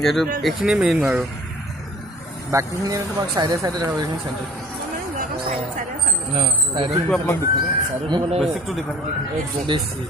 এইটো এইখিনি মেইন আৰু বাকীখিনি তোমাক চাইডে চাইডে দেখা এইখিনি চেণ্টাৰ আপোনাক বেছিকটো দেখা বেছি